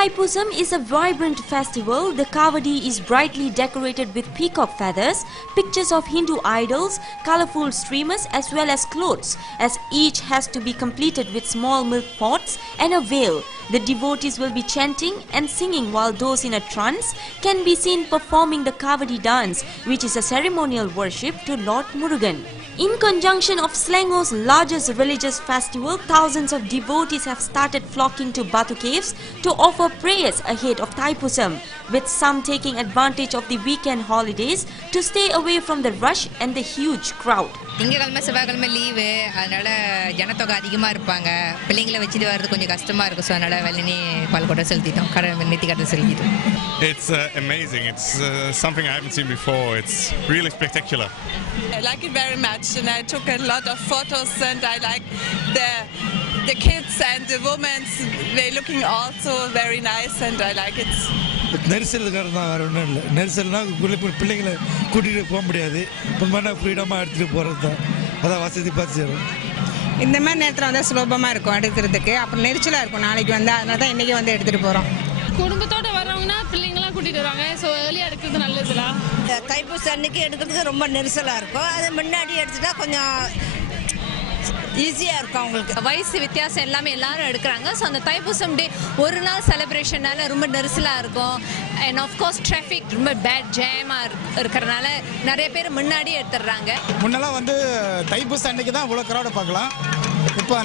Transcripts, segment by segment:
Thaipusam is a vibrant festival. The Kavadi is brightly decorated with peacock feathers, pictures of Hindu idols, colorful streamers as well as clothes, as each has to be completed with small milk pots and a veil. The devotees will be chanting and singing while those in a trance can be seen performing the Kavadi dance, which is a ceremonial worship to Lord Murugan. In conjunction of Selangor's largest religious festival, thousands of devotees have started flocking to Batu Caves to offer prayers ahead of Thaipusam, with some taking advantage of the weekend holidays to stay away from the rush and the huge crowd. திங்கக்கிழமை செவ்வாய்க்கிழமை லீவு, அதனால ஜனத்தொகை அதிகமாக இருப்பாங்க. பிள்ளைங்களை வச்சுட்டு வர்றது கொஞ்சம் கஷ்டமாக இருக்கும். ஸோ அதனால் வெள்ளனே பால்கோட்டை செலுத்திட்டோம், நெத்திக்கட்டை செலுத்திட்டோம். It's amazing. It's something I haven't seen before. It's really spectacular. I like it very much, and I took a lot of photos, and I like the kids and the women. They're looking also very nice, and I like it. நெரிசலுக்காக தான் வேறு ஒன்றும் இல்லை. நெரிசல்னா பிள்ளைங்களை கூட்டிகிட்டு போக முடியாது. ரொம்ப ஃப்ரீடமாக எடுத்துகிட்டு போகிறது தான். அதான் வசதி பார்த்து சேரும். இந்த மாதிரி நேரத்தில் வந்து சுலபமாக இருக்கும் எடுக்கிறதுக்கு. அப்புறம் நெரிச்சலாக இருக்கும் நாளைக்கு வந்து, அதனால தான் இன்றைக்கி வந்து எடுத்துகிட்டு போகிறோம். குடும்பத்தோடு வர்றவங்கன்னா பிள்ளைங்களாம் கூட்டிகிட்டு வருவாங்க. ஸோ ஏர்லியாக எடுக்கிறது நல்லதுலாம். தைப்பூசம் அன்னைக்கு எடுக்கிறதுக்கு ரொம்ப நெரிசலாக இருக்கும். அது முன்னாடி எடுத்துட்டா கொஞ்சம் ஈஸியாக இருக்கும் அவங்களுக்கு. வயசு வித்தியாசம் எல்லாரும் எடுக்கிறாங்க. ஸோ அந்த தைப்பூசம் டே ஒரு நாள் செலிப்ரேஷனால ரொம்ப நெரிசலாக இருக்கும். அண்ட் ஆஃப்கோர்ஸ் டிராஃபிக் ரொம்ப பேட் ஜாமாக இருக்கிறனால நிறைய பேர் முன்னாடி எடுத்துடுறாங்க. முன்னெல்லாம் வந்து தைப்பூசம் அன்னைக்கு தான் இவ்வளோ க்ரௌடை பார்க்கலாம். இப்போ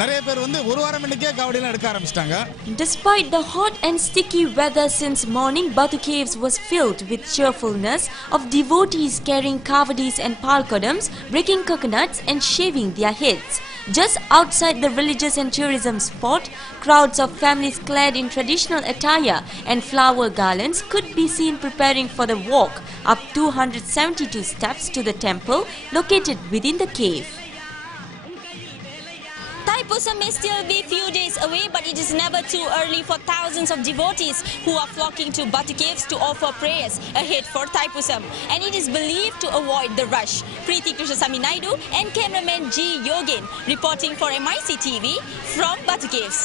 நிறைய பேர் வந்து ஒரு வாரம் இன்னைக்கே காவடிலாம் எடுக்க ஆரம்பிச்சிட்டாங்க. Despite the hot and sticky weather since morning, Batu Caves was filled with cheerfulness of devotees carrying kavadis and palkodams, breaking coconuts and shaving their heads. Just outside the religious and tourism spot, crowds of families clad in traditional attire and flower garlands could be seen preparing for the walk up 272 steps to the temple located within the cave. Thaipusam may still be few days away, but it is never too early for thousands of devotees who are flocking to Batu Caves to offer prayers ahead for Thaipusam. And it is believed to avoid the rush. Preeti Krishnasamy Naidu and cameraman G. Yogin reporting for MIC TV from Batu Caves.